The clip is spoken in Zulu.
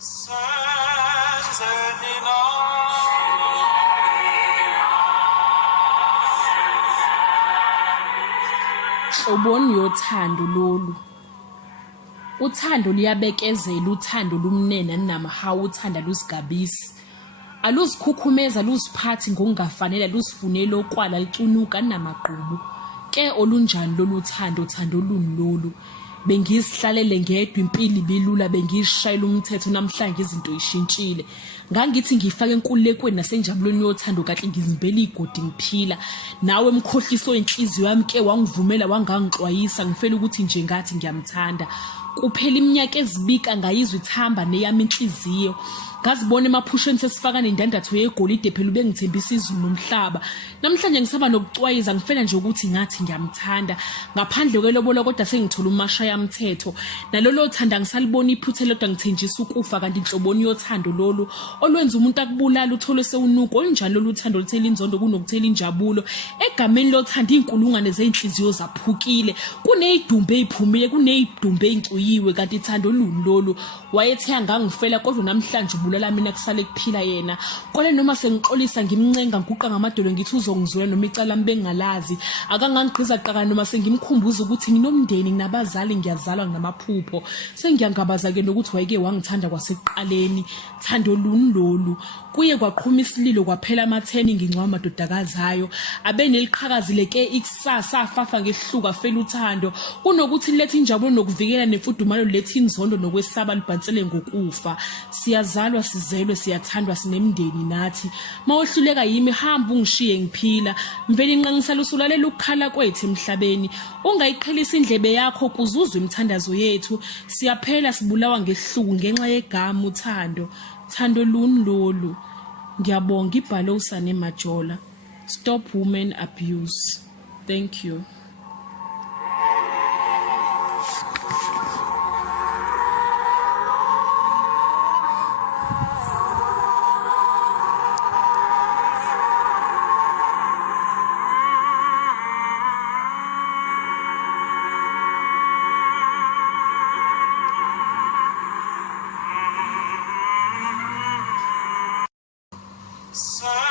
Uboni yothando lolu. Uthando liyabekezela, uthando lumnene namahawu, uthanda lusigabisi. Aluzikhukhumeza, luziphathi ngokungafanele, lusifunela okwala, licunuka namaqhubu. Ke olunjani lolu thando, thando luni lolu? Bengizihlalele ngedwa impilo ibilula, bengishayela umthetho, namhlanje izinto ishintshile. Ngangithi ngifake enkululekweni nasenjabulweni yothando kahle ngizimbela igodi ngiphila. Nawe emkhohliso wenhliziyo yami ke wangivumela, wangangixwayisa, ngifela ukuthi nje ngathi ngiyamthanda. Kuphela iminyaka ezibika ngayizwa ithamba neyami inhliziyo. Ngazibona emaphusheni sesifaka nendandatho yegolide phela ubengithembisa izulu nomhlaba. Namhlanje ngisaba nokucwayiza, ngifela nje ukuthi ngathi ngiyamthanda. Ngaphandle kwelobola kodwa sengithola umasha yamthetho. Nalolo thanda ngisalibona iphuthe lodwa ngithenjisa ukufa, kanti inhloboni yothando lolu olwenza umuntu akubulala uthole sewunuko. Olunjani lolu thando luthela inzondo kunokuthela injabulo? Egameni lothanda inkulungwane zeinhliziyo zaphukile. Kuneyidumbe eziphumile, kuneyidumbe ezicuyiwe, kanti ithando luni lolu? Wayethe angangifela kodwa namhlanje ubulala mina kusale kuphila yena. Kole noma sengixolisa ngimncenga nguqa ngamadolo ngithi uzongizwela noma icala mbengalazi. Akangangigqiza qaka noma sengimkhumbuza ukuthi nginomndeni nginabazali ngiyazalwa nginamaphupho. Sengiyangabaza ke nokuthi wayeke wangithanda kwasekuqaleni. Thando luni lolu? Kuye kwaqhuma isililo kwaphela amatheni ngingcwa amadodakazi ayo. Abeneliqhakazile ke ikusasa afafa ngehluka fela uthando. Kunokuthi lethe injabulo nokuvikela nemfudumalo lethe inzondo nokwesaba libhansele ngokufa. Siyazalwa sizelwe siyathandwa sinemndeni nathi. Mawohluleka yimi hamba ungishiye ngiphila. Mveli inqangisela usulalela ukukhala kwethu emhlabeni. Ungayiqhelisa indlebe yakho kuzuzwe imithandazo yethu. Siyaphela sibulawa ngehluku ngenxa yegama uthando. Thando luni lolu? Ngiyabonga ibhalo usane Majola. Stop women abuse. Thank you. Sir.